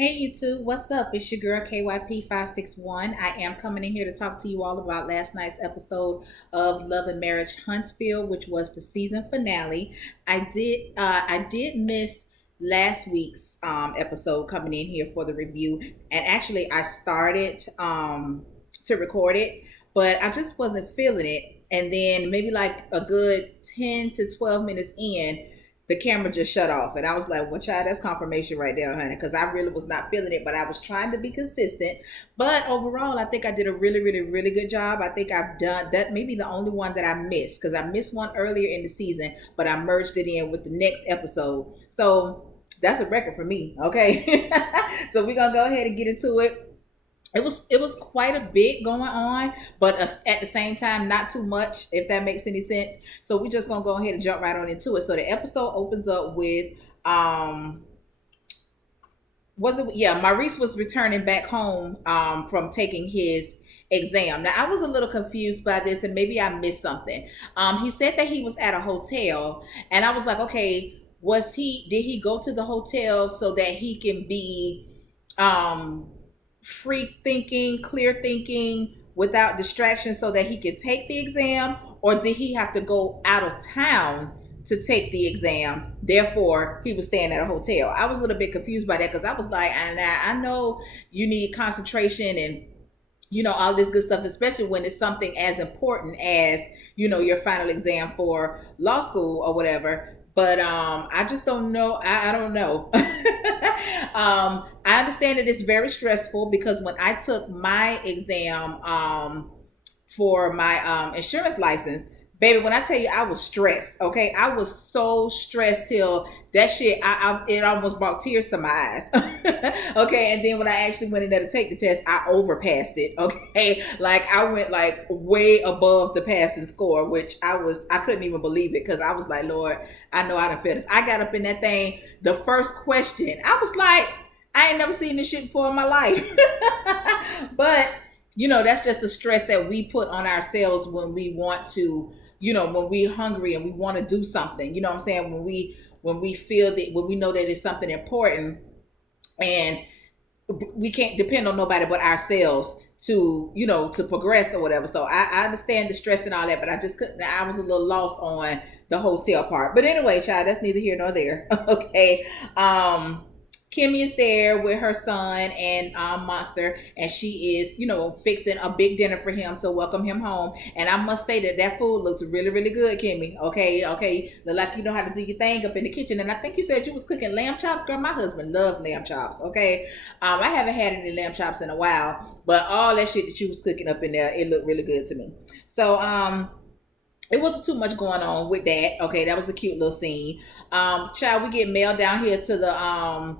Hey YouTube, what's up? It's your girl KYP561. I am coming in here to talk to you all about last night's episode of Love and Marriage Huntsville, which was the season finale. I did miss last week's episode coming in here for the review, and actually I started to record it, but I just wasn't feeling it. And then maybe like a good 10 to 12 minutes in, the camera just shut off. And I was like, well, child, that's confirmation right there, honey. Because I really was not feeling it, but I was trying to be consistent. But overall, I think I did a really, really, really good job. I think I've done that. Maybe the only one that I missed, because I missed one earlier in the season, but I merged it in with the next episode. So that's a record for me. Okay. So we're going to go ahead and get into it. It was quite a bit going on, but at the same time not too much, if that makes any sense. So we're just gonna go ahead and jump right on into it. So the episode opens up with was it yeah, Maurice was returning back home from taking his exam. Now I was a little confused by this, and maybe I missed something. He said that he was at a hotel, and I was like, okay, did he go to the hotel so that he can be um free thinking, clear thinking, without distraction so that he could take the exam? Or did he have to go out of town to take the exam? Therefore, he was staying at a hotel. I was a little bit confused by that because I was like, I know you need concentration and all this good stuff, especially when it's something as important as your final exam for law school or whatever. But I just don't know. I don't know. I understand that it's very stressful because when I took my exam for my insurance license, baby, when I tell you I was stressed, okay, I was so stressed till that shit, it almost brought tears to my eyes. Okay, and then when I actually went in there to take the test, I overpassed it. Okay, like I went like way above the passing score, which I couldn't even believe it because I was like, Lord, I know I done failed this. I got up in that thing, the first question, I was like, I ain't never seen this shit before in my life. But that's just the stress that we put on ourselves when we want to, when we're hungry and we want to do something. You know what I'm saying? When we feel that, when we know that it's something important, and we can't depend on nobody but ourselves to to progress or whatever. So I understand the stress and all that, but I just couldn't. I was a little lost on the hotel part. But anyway, child, that's neither here nor there. Okay. Kimmy is there with her son and Monster, and she is, fixing a big dinner for him to welcome him home. And I must say that food looks really, really good, Kimmy. Okay, look like you know how to do your thing up in the kitchen. And I think you said you was cooking lamb chops, girl. My husband loved lamb chops. Okay, I haven't had any lamb chops in a while, but all that shit that you was cooking up in there, it looked really good to me. So it wasn't too much going on with that. Okay, that was a cute little scene. Child, we get mail down here to the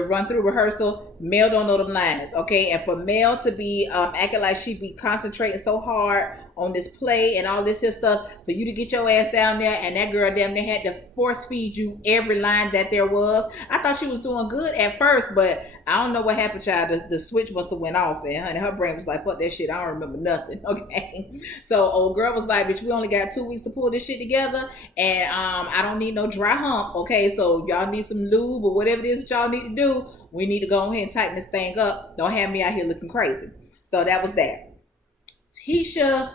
run through rehearsal. Mel don't know them lines, okay? And for Mel to be acting like she be concentrating so hard on this play and all this here stuff, for you to get your ass down there, and that girl damn near had to force feed you every line that there was. I thought she was doing good at first, but I don't know what happened, child. The switch must have went off, and honey, her brain was like, fuck that shit, I don't remember nothing. Okay, so old girl was like, bitch, we only got 2 weeks to pull this shit together, and I don't need no dry hump. Okay, so y'all need some lube or whatever it is that y'all need to do. We need to go ahead and tighten this thing up. Don't have me out here looking crazy. So that was that. Tisha,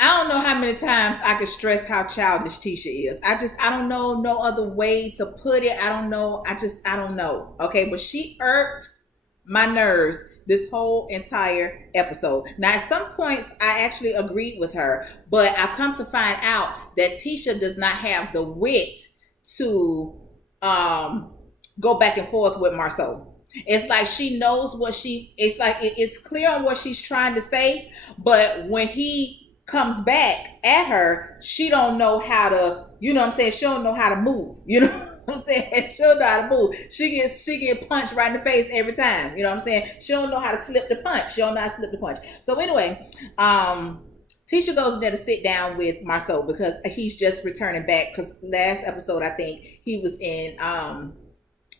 I don't know how many times I could stress how childish Tisha is. I don't know no other way to put it. I don't know. I don't know. Okay, but she irked my nerves this whole entire episode. Now, at some points, I actually agreed with her, but I've come to find out that Tisha does not have the wit to go back and forth with Marceau. It's like she knows it's like it's clear on what she's trying to say, but when he comes back at her, she don't know how to, you know what I'm saying? She don't know how to move. You know what I'm saying? She don't know how to move. She get punched right in the face every time. You know what I'm saying? She don't know how to slip the punch. She don't know how to slip the punch. So anyway, Tisha goes in there to sit down with Marceau because he's just returning back, because last episode I think he was in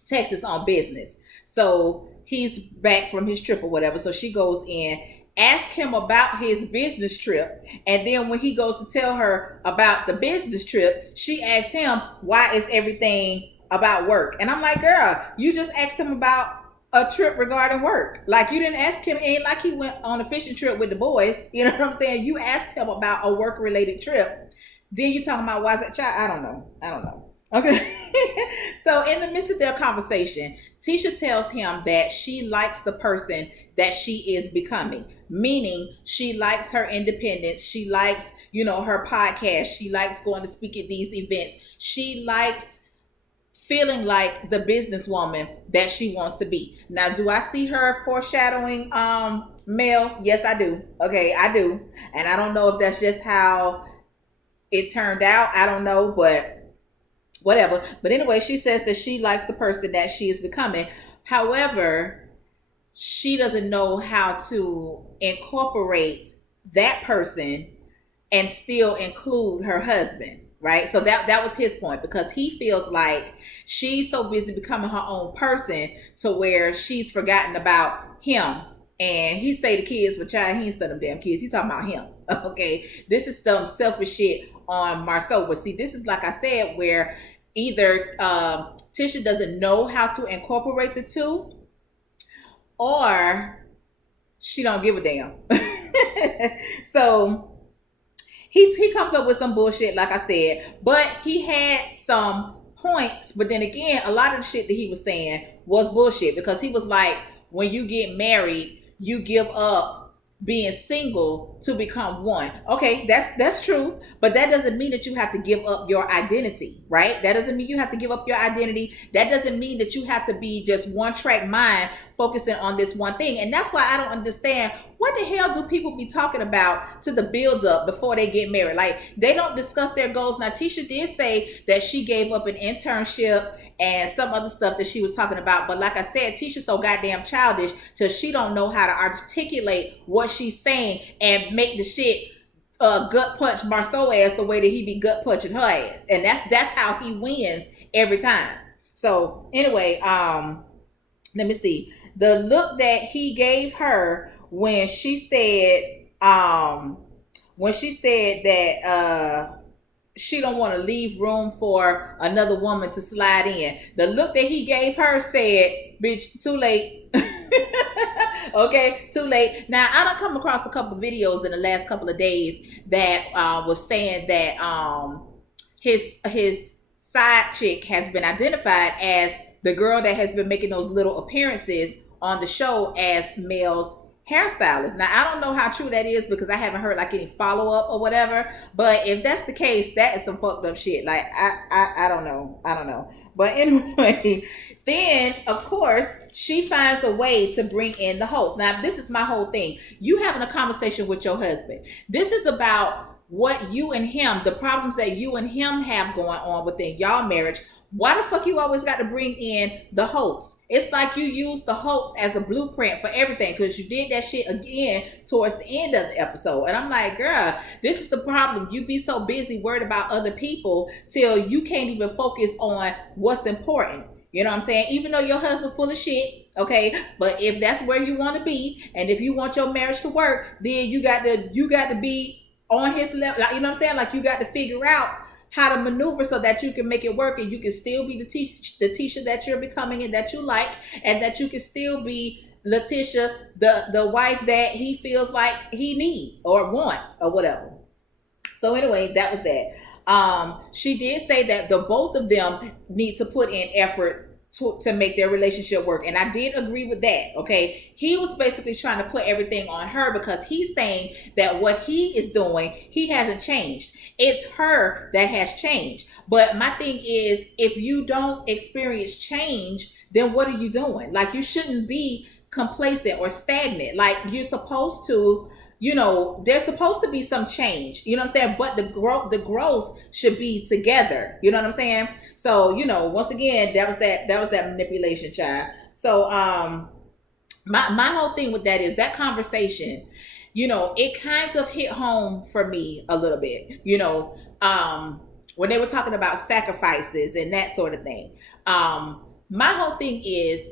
Texas on business. So he's back from his trip or whatever. So she goes in, asks him about his business trip, and then when he goes to tell her about the business trip, she asks him, why is everything about work. And I'm like, girl, you just asked him about a trip regarding work. Like, you didn't ask him, ain't like he went on a fishing trip with the boys. You know what I'm saying? You asked him about a work related trip. Then you talking about why is that child? I don't know. I don't know. Okay. So in the midst of their conversation, Tisha tells him that she likes the person that she is becoming, meaning she likes her independence. She likes, her podcast. She likes going to speak at these events. She likes feeling like the businesswoman that she wants to be. Now, do I see her foreshadowing Mel? Yes, I do. Okay, I do. And I don't know if that's just how it turned out. I don't know, but whatever. But anyway, she says that she likes the person that she is becoming. However, she doesn't know how to incorporate that person and still include her husband, right? So that was his point, because he feels like she's so busy becoming her own person to where she's forgotten about him. And he say the kids, but child, he ain't studying them damn kids. He's talking about him. Okay, this is some selfish shit on Marceau. But see, this is like I said, where either Tisha doesn't know how to incorporate the two, or she don't give a damn. So he comes up with some bullshit, like I said, but he had some points. But then again, a lot of the shit that he was saying was bullshit, because he was like, when you get married, you give up being single to become one. Okay, that's true, but that doesn't mean that you have to give up your identity, right? That doesn't mean you have to give up your identity. That doesn't mean that you have to be just one track mind focusing on this one thing. And that's why I don't understand, what the hell do people be talking about to the build up before they get married? Like, they don't discuss their goals. Now, Tisha did say that she gave up an internship and some other stuff that she was talking about. But like I said, Tisha's so goddamn childish till she don't know how to articulate what she's saying and make the shit gut punch Marceau ass the way that he be gut punching her ass. And that's how he wins every time. So anyway, let me see. The look that he gave her when she said that she don't want to leave room for another woman to slide in. The look that he gave her said, bitch, too late. Okay, too late. Now, I done come across a couple of videos in the last couple of days that was saying that his side chick has been identified as the girl that has been making those little appearances on the show as Mel's hairstylist. Now, I don't know how true that is, because I haven't heard like any follow-up or whatever, but if that's the case, that is some fucked up shit. Like, I don't know. But anyway, then of course she finds a way to bring in the host. Now, this is my whole thing. You having a conversation with your husband. This is about what you and him, the problems that you and him have going on within y'all marriage. Why the fuck you always got to bring in the host? It's like you use the host as a blueprint for everything, because you did that shit again towards the end of the episode. And I'm like, girl, this is the problem. You be so busy worried about other people till you can't even focus on what's important. You know what I'm saying? Even though your husband full of shit, okay, but if that's where you want to be, and if you want your marriage to work, then you got to be on his level. Like, you know what I'm saying? Like, you got to figure out how to maneuver so that you can make it work, and you can still be the Tisha that you're becoming and that you like, and that you can still be Letitia, the wife that he feels like he needs or wants or whatever. So anyway, that was that. She did say that the both of them need to put in effort to make their relationship work. And I did agree with that. Okay. He was basically trying to put everything on her, because he's saying that what he is doing, he hasn't changed. It's her that has changed. But my thing is, if you don't experience change, then what are you doing? Like, you shouldn't be complacent or stagnant. Like, you're supposed to, there's supposed to be some change, you know what I'm saying? But the growth should be together. You know what I'm saying? So, once again, that was that manipulation, child. So, my whole thing with that is that conversation, it kind of hit home for me a little bit, when they were talking about sacrifices and that sort of thing. My whole thing is,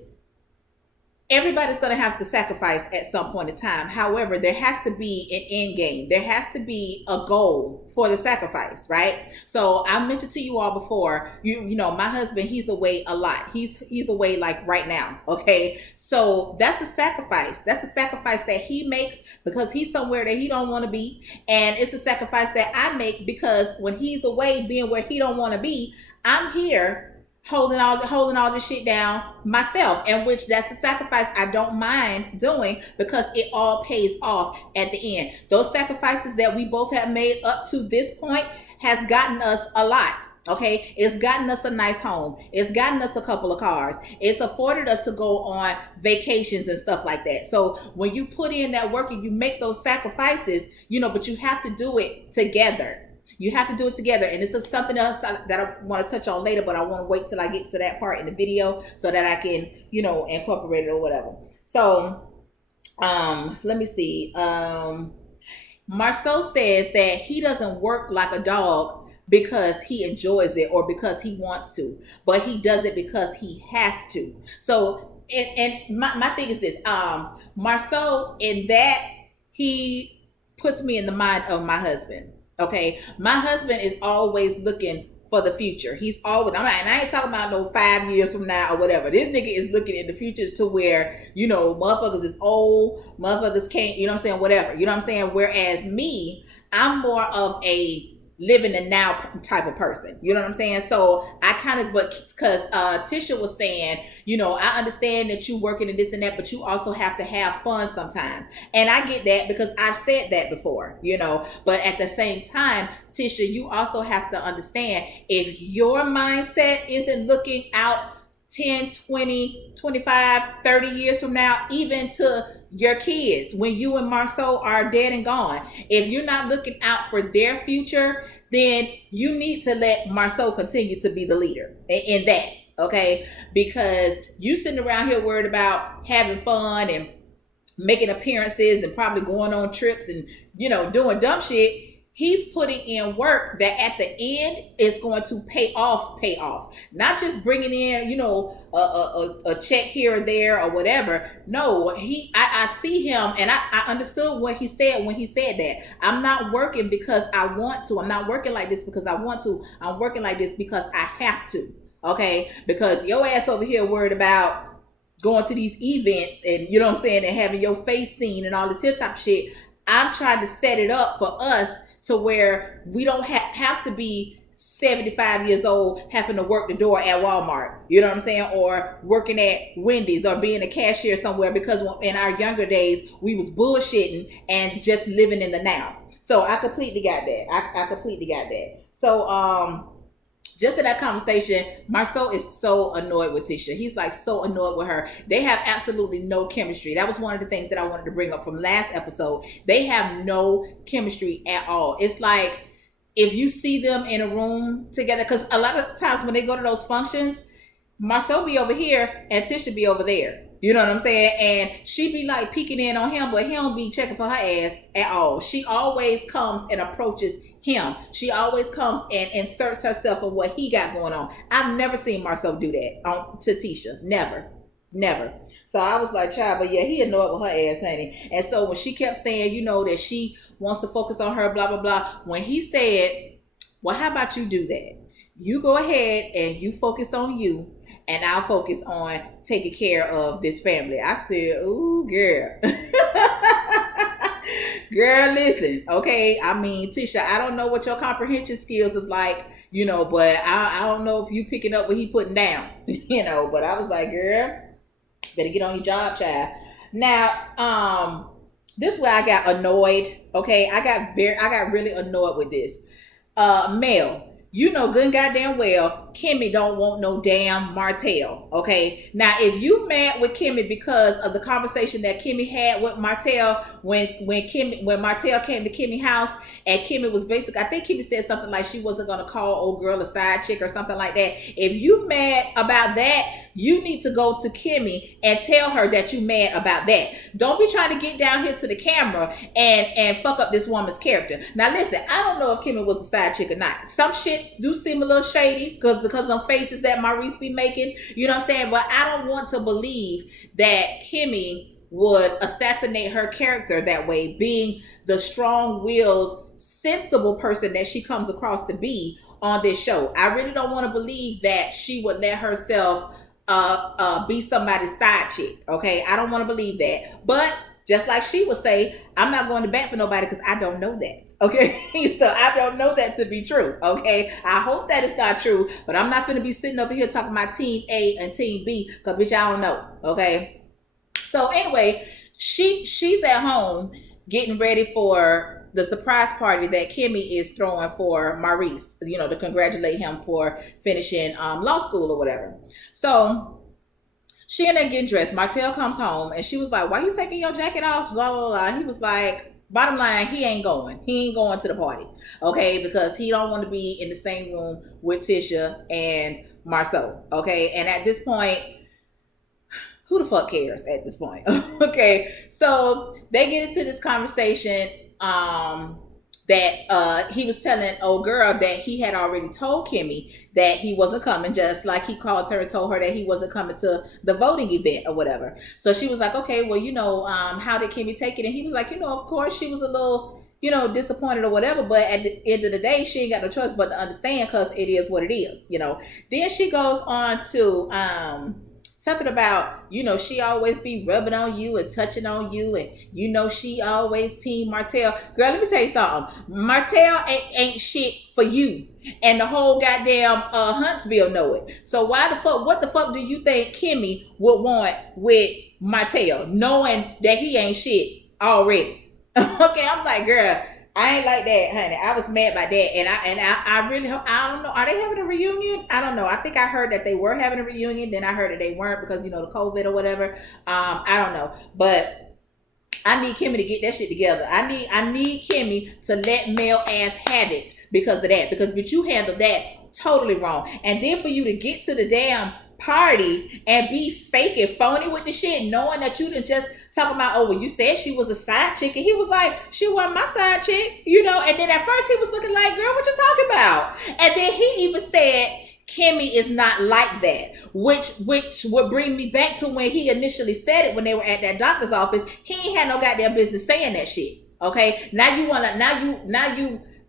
everybody's going to have to sacrifice at some point in time. However, there has to be an end game. There has to be a goal for the sacrifice, right? So I mentioned to you all before, you know, my husband, he's away a lot. He's away like right now, okay? So that's a sacrifice. That's a sacrifice that he makes because he's somewhere that he don't want to be. And it's a sacrifice that I make because when he's away, being where he don't want to be, I'm here holding all this shit down myself, and which that's a sacrifice I don't mind doing because it all pays off at the end. Those sacrifices that we both have made up to this point has gotten us a lot. Okay, it's gotten us a nice home. It's gotten us a couple of cars. It's afforded us to go on vacations and stuff like that. So when you put in that work and you make those sacrifices, you know, but you have to do it together. You have to do it together. And this is something else that I want to touch on later, but I want to wait till I get to that part in the video so that I can, you know, incorporate it or whatever. So, let me see. Marceau says that he doesn't work like a dog because he enjoys it or because he wants to, but he does it because he has to. So, and my thing is this, Marceau, in that, he puts me in the mind of my husband. Okay, my husband is always looking for the future. He's always, and I ain't talking about no 5 years from now or whatever. This nigga is looking in the future to where, you know, motherfuckers is old, motherfuckers can't, you know what I'm saying, whatever. You know what I'm saying? Whereas me, I'm more of a live in the now type of person. You know what I'm saying? So I kind of, but because Tisha was saying, you know, I understand that you working and this and that, but you also have to have fun sometimes. And I get that because I've said that before, you know, but at the same time, Tisha, you also have to understand if your mindset isn't looking out 10, 20, 25, 30 years from now, even to your kids, when you and Marceau are dead and gone, if you're not looking out for their future, then you need to let Marceau continue to be the leader in that, okay? Because you sitting around here worried about having fun and making appearances and probably going on trips and, you know, doing dumb shit. He's putting in work that at the end is going to pay off. Not just bringing in, you know, a check here or there or whatever. No, I see him and I understood what he said when he said that. I'm not working because I want to. I'm not working like this because I want to. I'm working like this because I have to. Okay? Because your ass over here worried about going to these events and, you know what I'm saying, and having your face seen and all this here type of shit. I'm trying to set it up for us to where we don't have to be 75 years old having to work the door at Walmart, you know what I'm saying, or working at Wendy's or being a cashier somewhere, because in our younger days we was bullshitting and just living in the now. So I completely got that. I completely got that. So just in that conversation, Marceau is so annoyed with Tisha. He's like so annoyed with her. They have absolutely no chemistry. That was one of the things that I wanted to bring up from last episode. They have no chemistry at all. It's like if you see them in a room together, because a lot of times when they go to those functions, Marceau be over here and Tisha be over there. You know what I'm saying? And she be like peeking in on him, but he don't be checking for her ass at all. She always comes and approaches him. She always comes and inserts herself in what he got going on. I've never seen Marceau do that to Tisha. Never. So I was like, child, but yeah, he annoyed with her ass, honey. And so when she kept saying, you know, that she wants to focus on her, blah, blah, blah. When he said, well, how about you do that? You go ahead and you focus on you, and I'll focus on taking care of this family. I said, ooh, girl. Girl, listen, okay? I mean, Tisha, I don't know what your comprehension skills is like, you know, but I don't know if you picking up what he putting down, you know, but I was like, girl, better get on your job, child. Now, this is where I got annoyed, okay? I got really annoyed with this. Mel, you know good and goddamn well Kimmy don't want no damn Martell, okay? Now, if you mad with Kimmy because of the conversation that Kimmy had with Martell when Martell came to Kimmy's house, and Kimmy was basically, I think Kimmy said something like she wasn't gonna call old girl a side chick or something like that. If you mad about that, you need to go to Kimmy and tell her that you mad about that. Don't be trying to get down here to the camera and fuck up this woman's character. Now listen, I don't know if Kimmy was a side chick or not. Some shit do seem a little shady because because of them faces that Maurice be making. You know what I'm saying? But I don't want to believe that Kimmy would assassinate her character that way, being the strong-willed, sensible person that she comes across to be on this show. I really don't want to believe that she would let herself be somebody's side chick. Okay, I don't want to believe that. But just like she would say, I'm not going to bat for nobody because I don't know that. Okay, so I don't know that to be true. Okay, I hope that it's not true, but I'm not going to be sitting over here talking about Team A and Team B because bitch, I don't know. Okay. So anyway, she's at home getting ready for the surprise party that Kimmy is throwing for Maurice, you know, to congratulate him for finishing law school or whatever. So she and there getting dressed. Martell comes home and she was like, "Why you taking your jacket off?" Blah, blah, blah. He was like, bottom line, he ain't going. He ain't going to the party. Okay, because he don't want to be in the same room with Tisha and Marceau. Okay, and at this point, who the fuck cares at this point? Okay, so they get into this conversation that he was telling old girl that he had already told Kimmy that he wasn't coming, just like he called her and told her that he wasn't coming to the voting event or whatever. So she was like, okay, well, you know, how did Kimmy take it? And he was like, you know, of course she was a little, you know, disappointed or whatever, but at the end of the day, she ain't got no choice but to understand because it is what it is, you know. Then she goes on to something about, you know, she always be rubbing on you and touching on you, and you know she always team Martell. Girl, let me tell you something. Martell ain't shit for you, and the whole goddamn Huntsville know it. So why the fuck? What the fuck do you think Kimmy would want with Martell, knowing that he ain't shit already? Okay, I'm like, girl, I ain't like that, honey. I was mad about that, and I really hope. I don't know. Are they having a reunion? I don't know. I think I heard that they were having a reunion. Then I heard that they weren't because, you know, the COVID or whatever. I don't know, but I need Kimmy to get that shit together. I need Kimmy to let Mel ass have it because of that. But you handled that totally wrong, and then for you to get to the damn party and be fake and phony with the shit, knowing that you didn't just talking about, oh, well, you said she was a side chick, and he was like, she wasn't my side chick, you know. And then at first he was looking like, girl, what you talking about? And then he even said Kimmy is not like that, which would bring me back to when he initially said it when they were at that doctor's office. He ain't had no goddamn business saying that shit. Okay, now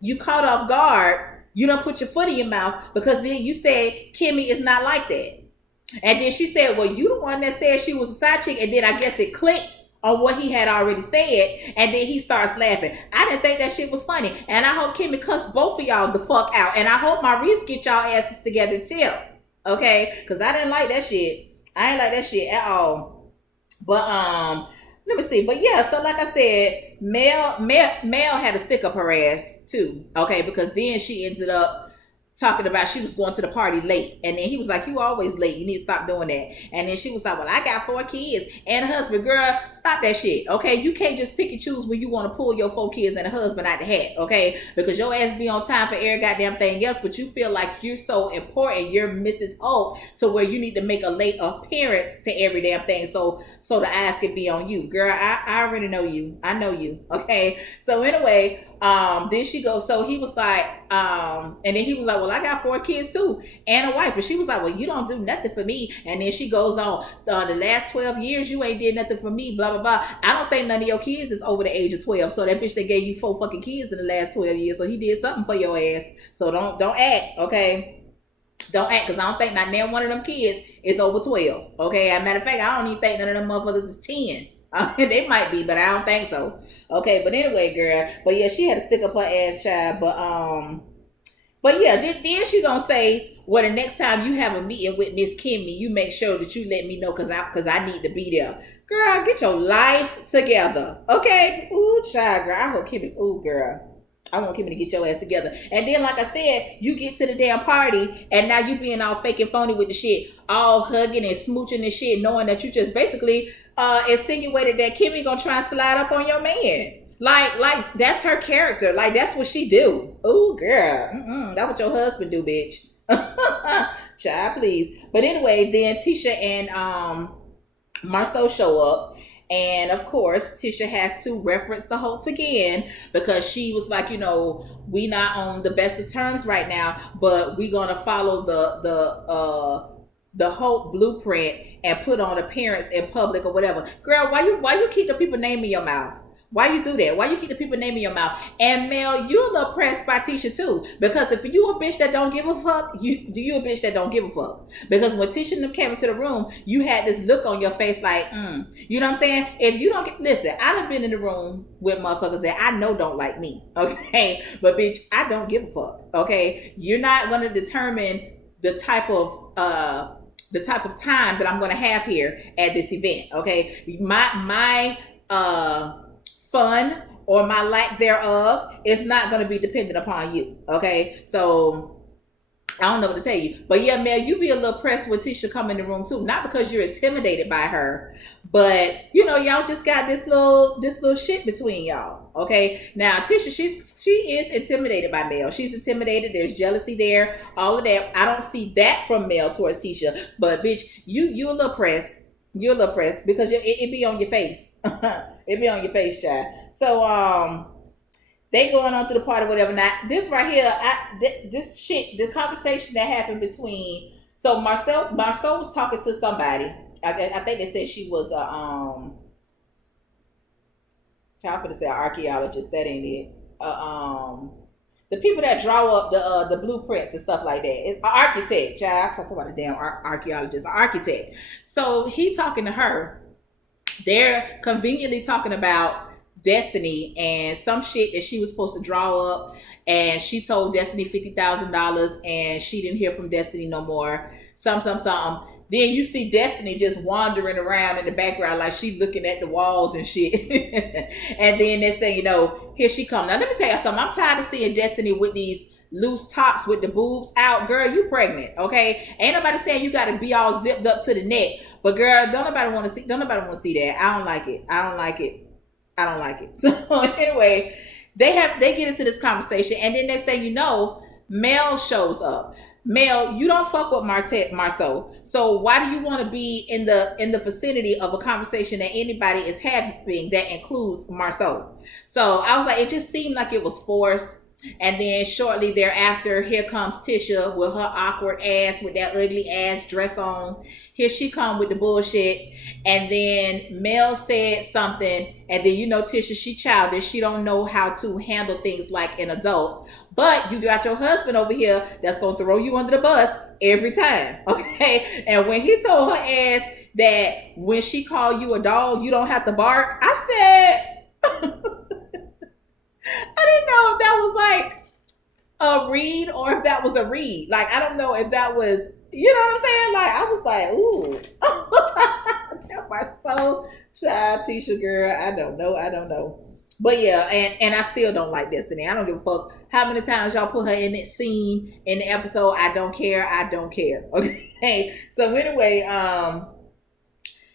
you caught off guard. You don't put your foot in your mouth because then you said Kimmy is not like that. And then she said, well, you the one that said she was a side chick. And then I guess it clicked on what he had already said. And then he starts laughing. I didn't think that shit was funny. And I hope Kimmy cussed both of y'all the fuck out. And I hope Maurice get y'all asses together too. Okay? Because I didn't like that shit. I ain't like that shit at all. But, let me see. But yeah, so like I said, Mel had to stick up her ass too. Okay? Because then she ended up talking about she was going to the party late. And then he was like, you always late. You need to stop doing that. And then she was like, well, I got 4 kids and a husband. Girl, stop that shit. Okay? You can't just pick and choose when you want to pull your 4 kids and a husband out the hat. Okay? Because your ass be on time for every goddamn thing else, but you feel like you're so important. You're Mrs. Hope to where you need to make a late appearance to every damn thing so the eyes can be on you. Girl, I already know you. I know you. Okay? So anyway, then she goes, so he was like, and then he was like, well, I got 4 kids too and a wife. And she was like, well, you don't do nothing for me. And then she goes on, the last 12 years you ain't did nothing for me, blah blah blah. I don't think none of your kids is over the age of 12. So that bitch, they gave you 4 fucking kids in the last 12 years, so he did something for your ass. So don't act. Okay, don't act, because I don't think not now one of them kids is over 12. Okay, as a matter of fact, I don't even think none of them motherfuckers is 10. They might be, but I don't think so. Okay, but anyway, girl. But yeah, she had to stick up her ass, child. But yeah, then she gonna say, well, the next time you have a meeting with Miss Kimmy, you make sure that you let me know, cause I need to be there. Girl, get your life together. Okay? Ooh, child, girl. I hope Kimmy. Ooh, girl. I want Kimmy to get your ass together. And then, like I said, you get to the damn party, and now you being all fake and phony with the shit, all hugging and smooching and shit, knowing that you just basically insinuated that Kimmy gonna try and slide up on your man. Like that's her character. Like that's what she do. Ooh, girl. That's what your husband do, bitch. Child, please. But anyway, then Tisha and Marceau show up. And of course, Tisha has to reference the Holtz again because she was like, we not on the best of terms right now, but we gonna follow the Holt blueprint and put on appearance in public or whatever. Girl, why you keep the people name in your mouth? Why you do that? Why you keep the people name in your mouth? And Mel, you a little pressed by Tisha too. Because if you a bitch that don't give a fuck, you a bitch that don't give a fuck. Because when Tisha and them came into the room, you had this look on your face like, you know what I'm saying? If you don't listen, I done been in the room with motherfuckers that I know don't like me. Okay. But bitch, I don't give a fuck. Okay. You're not gonna determine the type of time that I'm gonna have here at this event. Okay. My fun or my lack thereof is not going to be dependent upon you. Okay, so I don't know what to tell you, but yeah, Mel, you be a little pressed when Tisha come in the room too, not because you're intimidated by her, but y'all just got this little shit between y'all. Okay, now Tisha, she is intimidated by Mel. She's intimidated. There's jealousy there, all of that. I don't see that from Mel towards Tisha, but bitch, you a little pressed. You're a little pressed because it be on your face. It be on your face, child. So they going on to the party, whatever. Now this right here, this shit, the conversation that happened between. So Marcel was talking to somebody. I think they said she was child for to say archaeologist. That ain't it. The people that draw up the blueprints and stuff like that. It's an architect, child. I talk about a damn archaeologist, an architect. So he talking to her. They're conveniently talking about Destiny and some shit that she was supposed to draw up, and she told Destiny $50,000, and she didn't hear from Destiny no more. Something. Then you see Destiny just wandering around in the background like she looking at the walls and shit. And then next thing you know, here she come. Now let me tell you something. I'm tired of seeing Destiny with these loose tops with the boobs out. Girl, you pregnant, okay? Ain't nobody saying you gotta be all zipped up to the neck. But girl, don't nobody want to see that. I don't like it. So anyway, they get into this conversation, and then next thing you know, Mel shows up. Mel, you don't fuck with Marceau. So why do you want to be in the vicinity of a conversation that anybody is having that includes Marceau? So I was like, it just seemed like it was forced. And then shortly thereafter, here comes Tisha with her awkward ass, with that ugly ass dress on. Here she come with the bullshit. And then Mel said something. And then Tisha, she childish. She don't know how to handle things like an adult. But you got your husband over here that's going to throw you under the bus every time. Okay? And when he told her ass that when she call you a dog, you don't have to bark, I said... I didn't know if that was like a read or if that was a read. Like, I don't know if that was, you know what I'm saying? Like, I was like, ooh. That my soul child, Tisha, girl. I don't know. But yeah, and I still don't like Destiny. I don't give a fuck how many times y'all put her in that scene in the episode. I don't care. Okay. So anyway,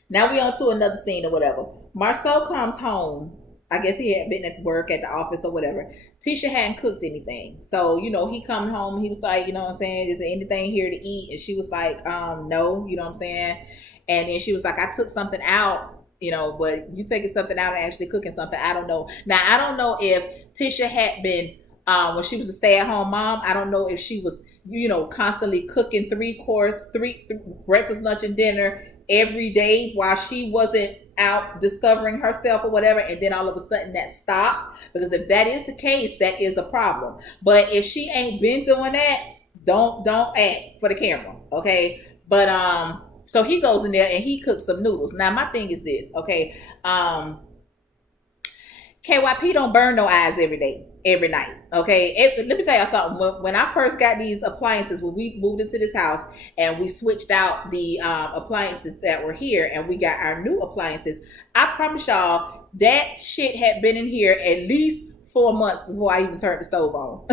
now we on to another scene or whatever. Marcel comes home. I guess he had been at work at the office or whatever. Tisha hadn't cooked anything. So, he come home. He was like, you know what I'm saying? Is there anything here to eat? And she was like, no, you know what I'm saying? And then she was like, I took something out, but you taking something out and actually cooking something. I don't know. Now, I don't know if Tisha had been, when she was a stay-at-home mom, I don't know if she was, constantly cooking three breakfast, lunch, and dinner every day while she wasn't out discovering herself or whatever, and then all of a sudden that stopped. Because if that is the case, that is a problem. But if she ain't been doing that, don't act for the camera, okay? But so he goes in there and he cooks some noodles. Now my thing is this, okay? KYP don't burn no eyes every night, okay? Let me tell y'all something. When I first got these appliances, when we moved into this house and we switched out the appliances that were here and we got our new appliances, I promise y'all that shit had been in here at least 4 months before I even turned the stove on.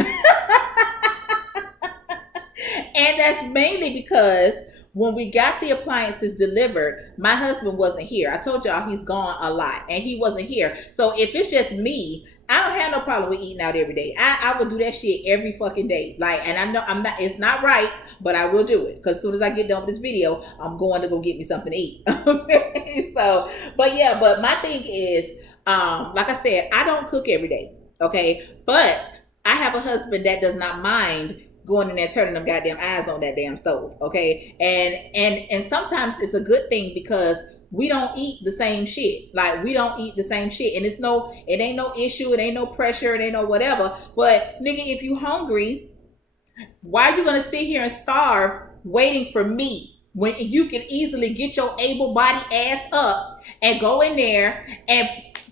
And that's mainly because when we got the appliances delivered, my husband wasn't here. I told y'all he's gone a lot, and he wasn't here. So if it's just me, I don't have no problem with eating out every day. I would do that shit every fucking day. Like, and I know I'm not, it's not right, but I will do it. Because as soon as I get done with this video, I'm going to go get me something to eat. So, but yeah, but my thing is, like I said, I don't cook every day. Okay. But I have a husband that does not mind going in there turning them goddamn eyes on that damn stove. Okay. And sometimes it's a good thing because we don't eat the same shit. Like, we don't eat the same shit. And it ain't no issue. It ain't no pressure. It ain't no whatever. But nigga, if you hungry, why are you going to sit here and starve waiting for me when you can easily get your able-bodied ass up and go in there and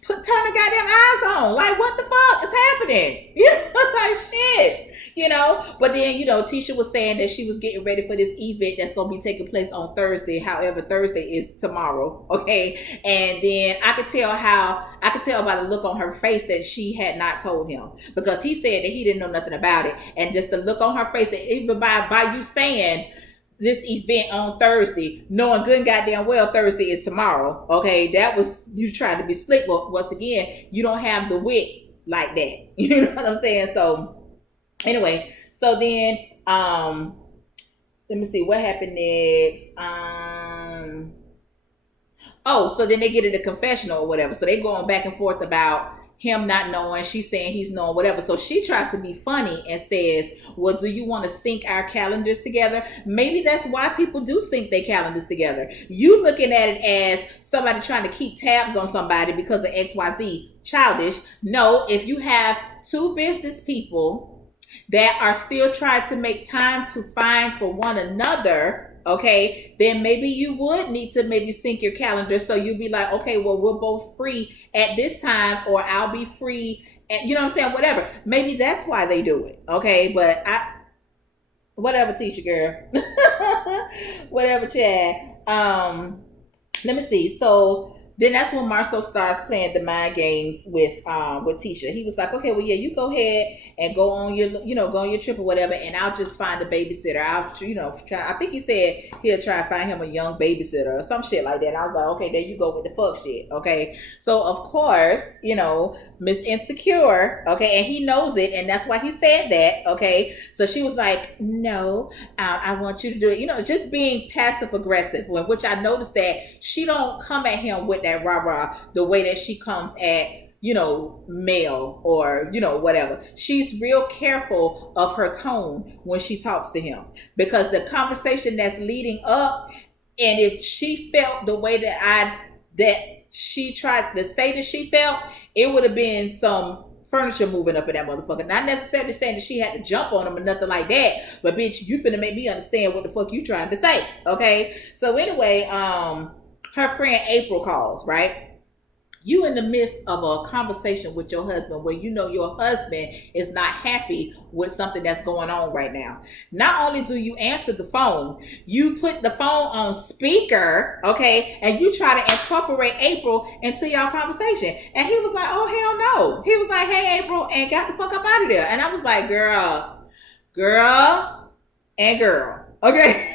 turn the goddamn eyes on? Like, what the fuck is happening? You know, like shit, you know? But then, you know, Tisha was saying that she was getting ready for this event that's going to be taking place on Thursday. However, Thursday is tomorrow, okay? And then I could tell by the look on her face that she had not told him, because he said that he didn't know nothing about it. And just the look on her face, that even by you saying this event on Thursday, knowing good and goddamn well Thursday is tomorrow, okay, that was you trying to be slick. But once again, you don't have the wit like that. You know what I'm saying? So anyway, so then let me see what happened next. So then they get in the confessional or whatever. So they going back and forth about him not knowing. She's saying he's knowing, whatever. So she tries to be funny and says, well, do you want to sync our calendars together? Maybe that's why people do sync their calendars together. You looking at it as somebody trying to keep tabs on somebody because of XYZ. Childish. No, if you have two business people that are still trying to make time to find for one another, okay, then maybe you would need to maybe sync your calendar. So you'll be like, okay, well, we're both free at this time, or I'll be free at, you know what I'm saying? Whatever. Maybe that's why they do it. Okay. But whatever, Tisha girl, whatever, Chad. Let me see. So then that's when Marceau starts playing the mind games with Tisha. He was like, okay, well, yeah, you go ahead and go on your trip or whatever, and I'll just find a babysitter. I'll, try. I think he said he'll try to find him a young babysitter or some shit like that. And I was like, okay, there you go with the fuck shit. Okay. So of course, Miss Insecure, okay, and he knows it, and that's why he said that. Okay. So she was like, no, I want you to do it. Just being passive aggressive, which I noticed that she don't come at him with that rah-rah the way that she comes at male or whatever. She's real careful of her tone when she talks to him, because the conversation that's leading up, and if she felt the way that she tried to say that she felt, it would have been some furniture moving up in that motherfucker. Not necessarily saying that she had to jump on him or nothing like that, but bitch, you finna make me understand what the fuck you trying to say. Okay. So anyway, her friend April calls, right? You in the midst of a conversation with your husband where your husband is not happy with something that's going on right now. Not only do you answer the phone, you put the phone on speaker, okay, and you try to incorporate April into y'all conversation. And he was like, oh, hell no. He was like, hey, April, and got the fuck up out of there. And I was like, girl, and girl. Okay.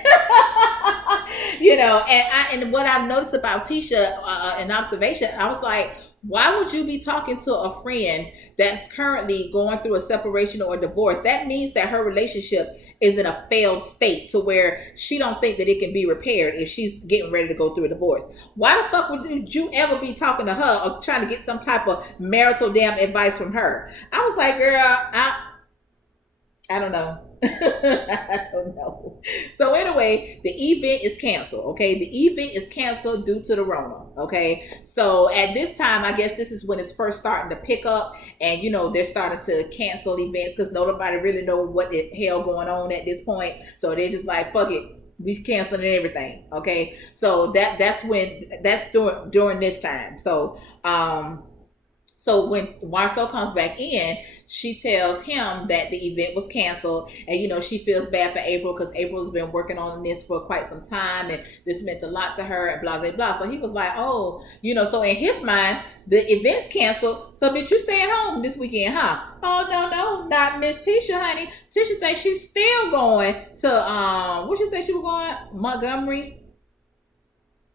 And what I've noticed about Tisha, an observation, I was like, why would you be talking to a friend that's currently going through a separation or a divorce? That means that her relationship is in a failed state to where she don't think that it can be repaired if she's getting ready to go through a divorce. Why the fuck would you ever be talking to her or trying to get some type of marital damn advice from her? I was like, girl, I don't know. I don't know. So anyway, the event is canceled. Okay. The event is canceled due to the Rona. Okay. So at this time, I guess this is when it's first starting to pick up, and they're starting to cancel events because nobody really know what the hell going on at this point. So they're just like, fuck it, we canceling everything. Okay. So that's during this time. So So when Marcel comes back in, she tells him that the event was canceled, and she feels bad for April because April's been working on this for quite some time, and this meant a lot to her, and blah blah blah. So he was like, "Oh, so in his mind, the event's canceled. So bitch, you staying home this weekend, huh?" "Oh no, not Miss Tisha, honey. Tisha said she's still going to what she said she was going Montgomery,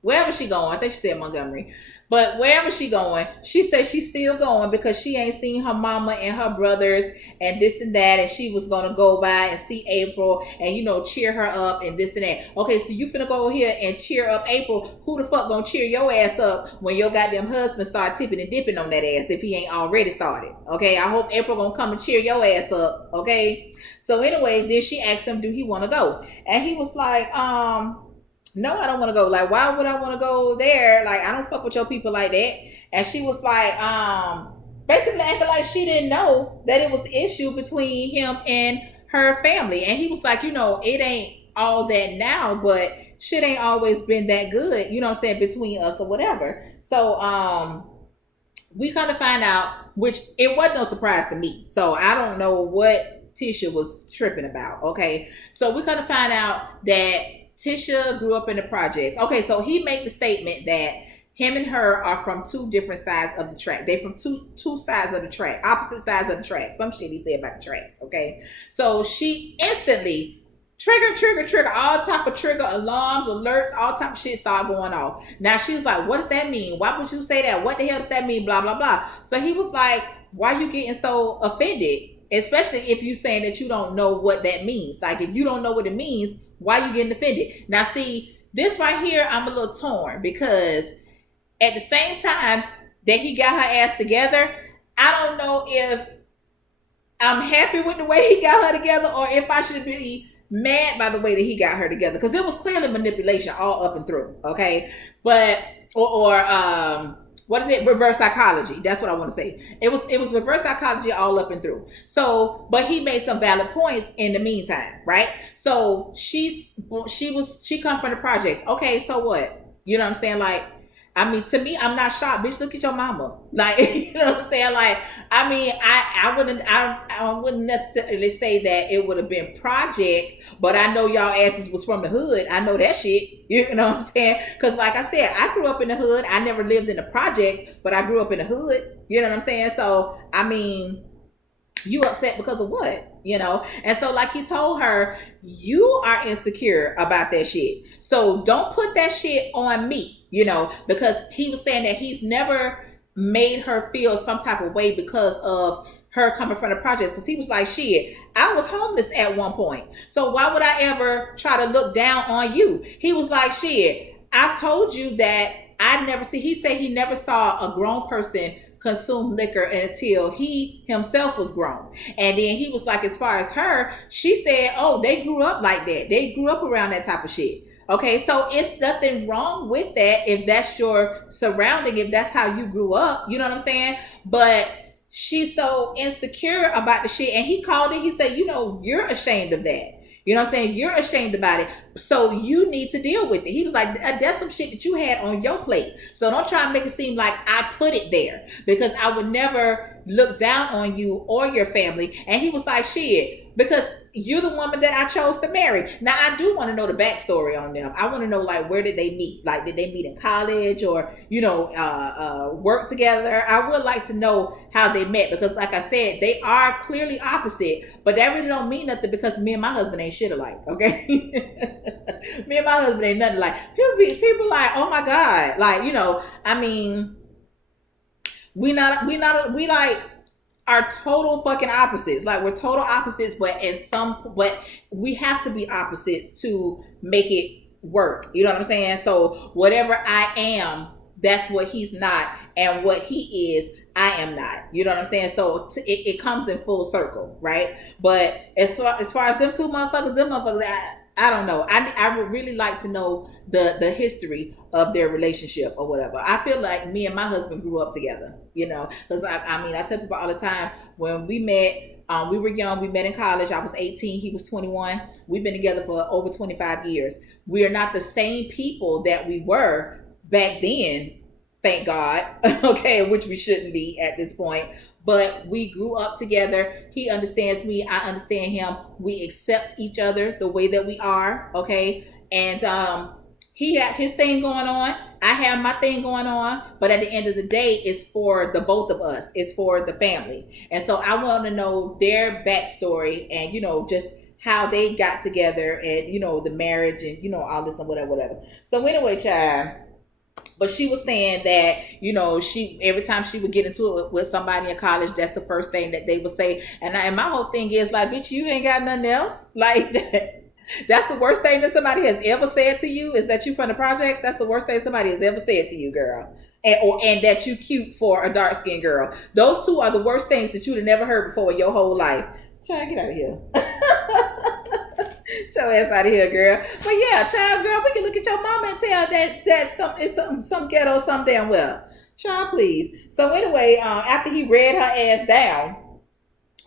wherever she going. I think she said Montgomery. But wherever she going, she said she's still going because she ain't seen her mama and her brothers and this and that, and she was gonna go by and see April and cheer her up and this and that. Okay, so you finna go here and cheer up April. Who the fuck gonna cheer your ass up when your goddamn husband start tipping and dipping on that ass if he ain't already started? Okay, I hope April gonna come and cheer your ass up. Okay, so anyway, then she asked him, do he want to go? And he was like, no, I don't want to go. Like, why would I want to go there? Like, I don't fuck with your people like that. And she was like, basically acting like she didn't know that it was an issue between him and her family. And he was like, it ain't all that now, but shit ain't always been that good, what I'm saying, between us or whatever. So we kind of find out, which it wasn't no surprise to me. So I don't know what Tisha was tripping about. Okay. So we kind of find out that Tisha grew up in the projects. Okay, so he made the statement that him and her are from two different sides of the track. They from two sides of the track, opposite sides of the track. Some shit he said about the tracks. Okay, so she instantly trigger, all type of trigger alarms, alerts, all type of shit start going off. Now she was like, "What does that mean? Why would you say that? What the hell does that mean? Blah blah blah." So he was like, "Why you getting so offended? Especially if you saying that you don't know what that means. Like if you don't know what it means, why you getting offended?" Now see, this right here, I'm a little torn because at the same time that he got her ass together, I don't know if I'm happy with the way he got her together or if I should be mad by the way that he got her together, because it was clearly manipulation all up and through. Okay, but or what is it? Reverse psychology. That's what I want to say. It was reverse psychology all up and through. So, but he made some valid points in the meantime, right? So she come from the projects. Okay, so what? You know what I'm saying? Like, I mean, to me, I'm not shocked. Bitch, look at your mama. Like, you know what I'm saying? Like, I mean, I wouldn't necessarily say that it would have been project, but I know y'all asses was from the hood. I know that shit. You know what I'm saying? Because like I said, I grew up in the hood. I never lived in the projects, but I grew up in the hood. You know what I'm saying? So, I mean, you upset because of what? And so like he told her, you are insecure about that shit, so don't put that shit on me, because he was saying that he's never made her feel some type of way because of her coming from the projects, because he was like, shit, I was homeless at one point, so why would I ever try to look down on you? He was like, shit, I've told you that he said he never saw a grown person consume liquor until he himself was grown. And then he was like, as far as her, she said, oh, they grew up like that. They grew up around that type of shit. Okay, so it's nothing wrong with that if that's your surrounding, if that's how you grew up, you know what I'm saying? But she's so insecure about the shit. And he called it, he said, you're ashamed of that. You know what I'm saying? You're ashamed about it. So you need to deal with it. He was like, that's some shit that you had on your plate. So don't try and make it seem like I put it there, because I would never look down on you or your family. And he was like, shit, because you're the woman that I chose to marry. Now, I do want to know the backstory on them. I want to know, like, where did they meet? Like, did they meet in college or, work together? I would like to know how they met, because like I said, they are clearly opposite, but that really don't mean nothing because me and my husband ain't shit alike, okay? Me and my husband ain't nothing alike. People like, oh my God. Like, I mean, we like are total fucking opposites. Like, we're total opposites, but we have to be opposites to make it work. You know what I'm saying? So whatever I am, that's what he's not, and what he is, I am not. You know what I'm saying? So it comes in full circle, right? But as far as them motherfuckers, I don't know. I would really like to know the history of their relationship or whatever. I feel like me and my husband grew up together, because I tell people all the time, when we met, we were young, we met in college. I was 18, he was 21. We've been together for over 25 years. We are not the same people that we were back then thank God. Okay, which we shouldn't be at this point. But we grew up together. He understands me. I understand him. We accept each other the way that we are. Okay. And he had his thing going on. I have my thing going on. But at the end of the day, it's for the both of us. It's for the family. And so I want to know their backstory and, just how they got together and, the marriage and, all this and whatever, whatever. So anyway, child. But she was saying that, she every time she would get into it with somebody in college, that's the first thing that they would say. And my whole thing is like, bitch, you ain't got nothing else. Like that. That's the worst thing that somebody has ever said to you is that you from the projects. That's the worst thing somebody has ever said to you, girl. And that you cute for a dark skinned girl. Those two are the worst things that you'd have never heard before in your whole life. Child, get out of here. Get your ass out of here, girl. But yeah, child, girl, we can look at your mama and tell that it's some ghetto, some damn well. Child, please. So anyway, after he read her ass down,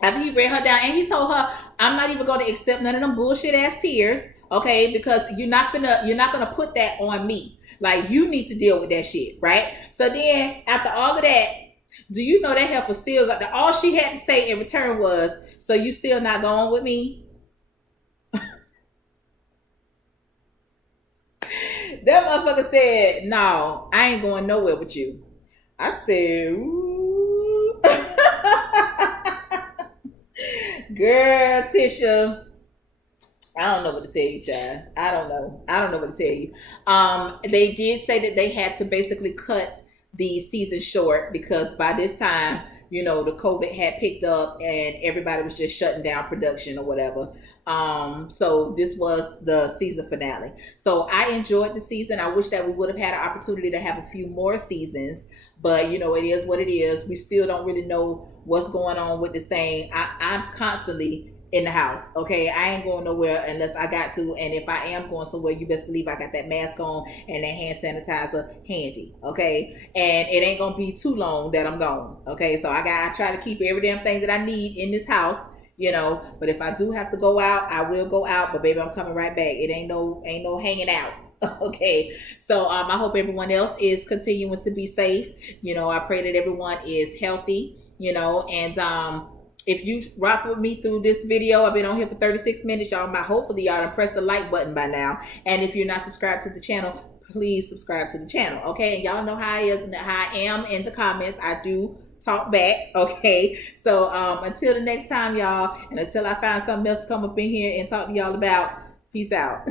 and he told her, I'm not even going to accept none of them bullshit ass tears, okay? Because you're not gonna put that on me. Like, you need to deal with that shit, right? So then, after all of that, do you know that heifer still got all she had to say in return was, so you still not going with me? That motherfucker said, no, I ain't going nowhere with you. I said, ooh. Girl, Tisha, I don't know what to tell you, child. I don't know what to tell you. They did say that they had to basically cut the season short because by this time, the COVID had picked up and everybody was just shutting down production or whatever. So this was the season finale. So I enjoyed the season. I wish that we would have had an opportunity to have a few more seasons, but it is what it is. We still don't really know what's going on with this thing. I'm constantly in the house, okay? I ain't going nowhere unless I got to, and if I am going somewhere, you best believe I got that mask on and that hand sanitizer handy, okay? And it ain't gonna be too long that I'm gone, okay? So I try to keep every damn thing that I need in this house, but if I do have to go out, I will go out, but baby, I'm coming right back. It ain't no hanging out. Okay, so I hope everyone else is continuing to be safe. I pray that everyone is healthy, and if you rock with me through this video, I've been on here for 36 minutes, y'all. Hopefully y'all done pressed the like button by now. And if you're not subscribed to the channel, please subscribe to the channel, okay? And y'all know how I is and how I am in the comments. I do talk back, okay? So until the next time, y'all, and until I find something else to come up in here and talk to y'all about, peace out.